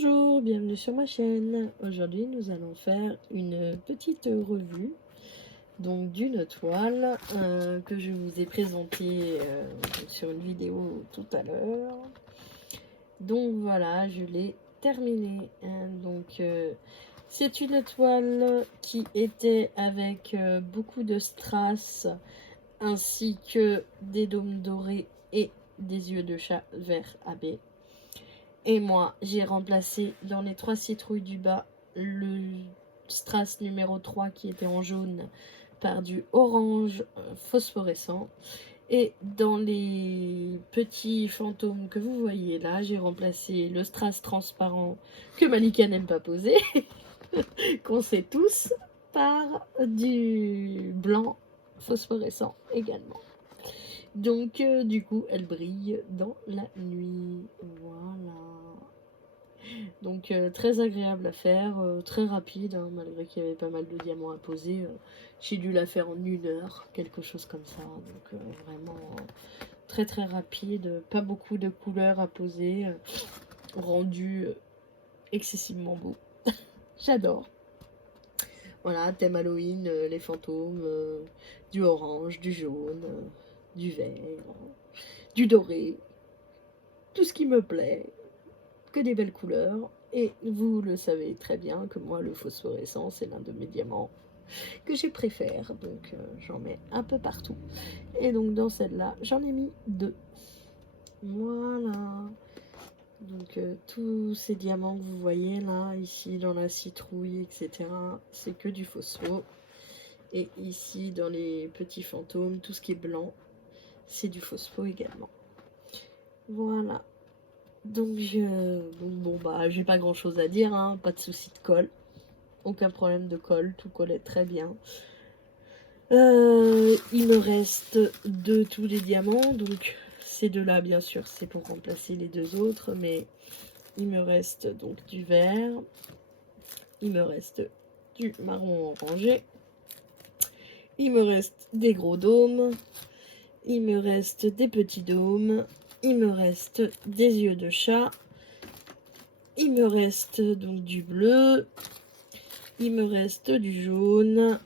Bonjour, bienvenue sur ma chaîne. Aujourd'hui, nous allons faire une petite revue donc d'une toile que je vous ai présentée sur une vidéo tout à l'heure. Donc voilà, je l'ai terminée. C'est une toile qui était avec beaucoup de strass ainsi que des dômes dorés et des yeux de chat vert AB. Et moi, j'ai remplacé dans les 3 citrouilles du bas le strass numéro 3 qui était en jaune par du orange phosphorescent. Et dans les petits fantômes que vous voyez là, j'ai remplacé le strass transparent que Malika n'aime pas poser, qu'on sait tous, par du blanc phosphorescent également. Donc du coup, elle brille dans la nuit. Voilà. Donc très agréable à faire, très rapide, hein, malgré qu'il y avait pas mal de diamants à poser. J'ai dû la faire en 1 heure, quelque chose comme ça. Donc vraiment très très rapide, pas beaucoup de couleurs à poser, rendu excessivement beau. J'adore. Voilà, thème Halloween, les fantômes, du orange, du jaune, du vert, du doré, tout ce qui me plaît, que des belles couleurs. Et vous le savez très bien que moi, le phosphorescent, c'est l'un de mes diamants que je préfère. Donc j'en mets un peu partout. Et donc dans celle-là, j'en ai mis 2. Voilà. Donc tous ces diamants que vous voyez là, ici dans la citrouille, etc., c'est que du phospho. Et ici dans les petits fantômes, tout ce qui est blanc, c'est du phospho également. Voilà. Donc bah j'ai pas grand chose à dire, hein, pas de souci de colle, aucun problème de colle, tout collait très bien. Il me reste de tous les diamants, donc ces deux là bien sûr c'est pour remplacer les 2 autres, mais il me reste donc du vert, il me reste du marron orangé, il me reste des gros dômes, il me reste des petits dômes, il me reste des yeux de chat. Il me reste donc du bleu, il me reste du jaune,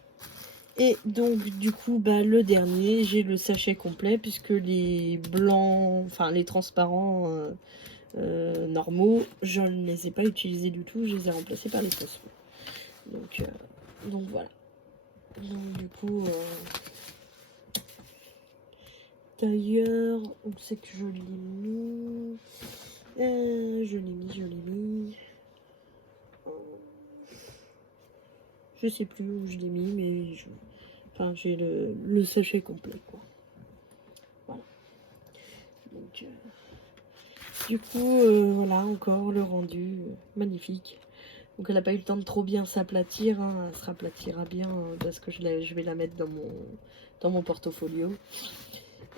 et donc du coup bah, le dernier, j'ai le sachet complet puisque les blancs, enfin les transparents normaux, je ne les ai pas utilisés du tout, je les ai remplacés par les phosphos. Donc voilà. Donc du coup, d'ailleurs, où c'est que je l'ai mis? Je l'ai mis. Je sais plus où je l'ai mis, mais enfin, j'ai le sachet complet, quoi. Voilà. Donc, du coup, voilà, encore le rendu magnifique. Donc, elle n'a pas eu le temps de trop bien s'aplatir. Hein. Elle se raplatira bien parce que je vais la mettre dans mon portfolio.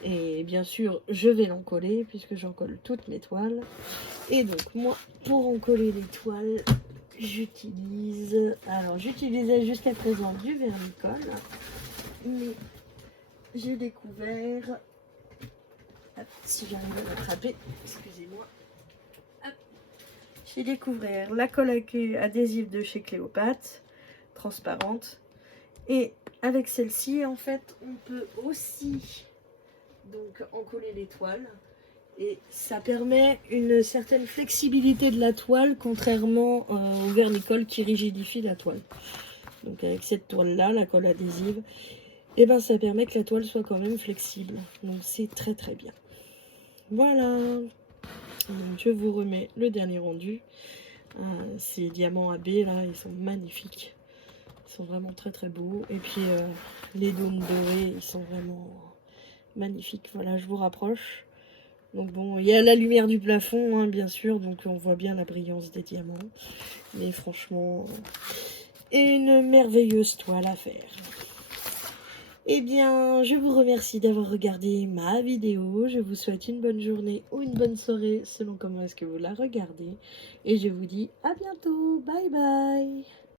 Et bien sûr, je vais l'encoller puisque j'en colle toutes mes toiles. Et donc, moi, pour encoller les toiles, j'utilisais jusqu'à présent du vernicole, mais j'ai découvert, si j'arrive à l'attraper, excusez-moi, j'ai découvert la colle à queue adhésive de chez Cléopâtre, transparente, et avec celle-ci en fait on peut aussi donc encoller les toiles. Et ça permet une certaine flexibilité de la toile, contrairement au vernicole qui rigidifie la toile. Donc avec cette toile-là, la colle adhésive, et ben ça permet que la toile soit quand même flexible. Donc c'est très très bien. Voilà. Donc je vous remets le dernier rendu. Ces diamants AB là, ils sont magnifiques. Ils sont vraiment très très beaux. Et puis les dômes dorés, ils sont vraiment magnifiques. Voilà, je vous rapproche. Donc bon, il y a la lumière du plafond, hein, bien sûr, donc on voit bien la brillance des diamants. Mais franchement, une merveilleuse toile à faire. Eh bien, je vous remercie d'avoir regardé ma vidéo. Je vous souhaite une bonne journée ou une bonne soirée, selon comment est-ce que vous la regardez. Et je vous dis à bientôt. Bye bye.